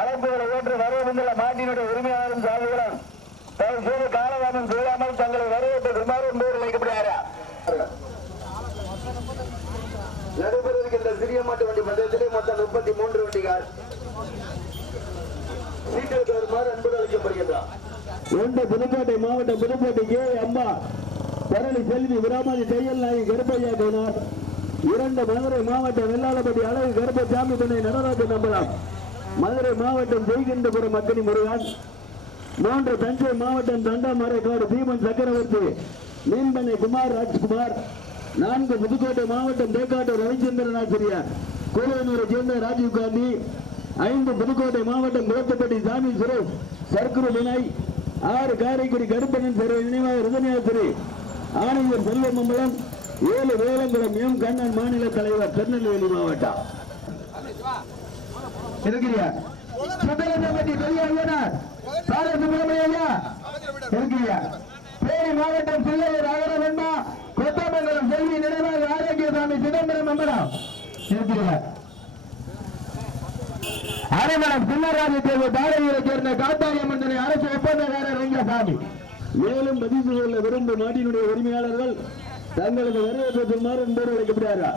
அழைப்புகளை ஏற்று வரவேண்டுள்ள மாட்டினுடைய உரிமையாளரும் தயவு செய்து காலதாமம் செய்யாமல் தங்களை வரவேற்று விமாறு என்பவர் அழைக்கப்படுகிறாரா நடைபெறுகின்ற சிறிய மாட்டு வண்டி பந்தயத்திலே மொத்தம் முப்பத்தி மூன்று வண்டிகள். சீட்டிற்கு வருமாறு அன்புடன் அளிக்கப்படுகின்றார். ஒன்று புதுக்கோட்டை மாவட்டம் புதுக்கோட்டை கே அம்மா பரணி செல்வி விராமதி தையல் நாயகி கருப்பையா கோனார். இரண்டு மதுரை மாவட்டம் வெள்ளாளப்பட்டி அழகு கருப்பசாமி துணை நடராஜன் நம்பலாம் மதுரை மாவட்டம் ஜெய்கின்றபுரம் மக்களி முருகன். மூன்று தஞ்சை மாவட்டம் தண்டாமரைக்காடு பீமன் சக்கரவர்த்தி மீன்பண்ணை குமார் ராஜ்குமார். நான்கு புதுக்கோட்டை மாவட்டம் தேக்காட்டு ரவிச்சந்திரன் ஆசிரியர் கோவையனூரை சேர்ந்த ராஜீவ் காந்தி. ஐந்து புதுக்கோட்டை மாவட்டம் குளத்துப்பட்டி சாமி சுரேஷ் சர்க்குரு வினய். ஆறு காரைக்குடி கருப்பணன் சிறை நினைவாக ருதனியாசிரி ஆணையர் செல்வமங்கலம். ஏழு வேலங்குளம் எம் கண்ணன் மாநில தலைவர் திருநெல்வேலி மாவட்டம். இருக்கிறியா சுந்தரசம்பட்டி பெரிய ஐயனார் ஐயா இருக்கிறியா தேனி மாவட்டம் சில்லையூர் கொத்தமங்கலம் செல்வி நினைவாக ஆரோக்கியசாமி சிதம்பரம் அம்பலம் இருக்கிறியா அரைமணம் சின்னராஜ தேர்வு சேர்ந்த காத்தாரிய மன்னரை அரசு ஒப்பந்தக்காரர் ரங்கசாமி. மேலும் பதிவு கொள்ள விரும்பும் நாட்டினுடைய உரிமையாளர்கள் தங்களுக்கு வரவேற்பு பெறுமாறு என்பவர் அழைக்கப்படுகிறார்கள்.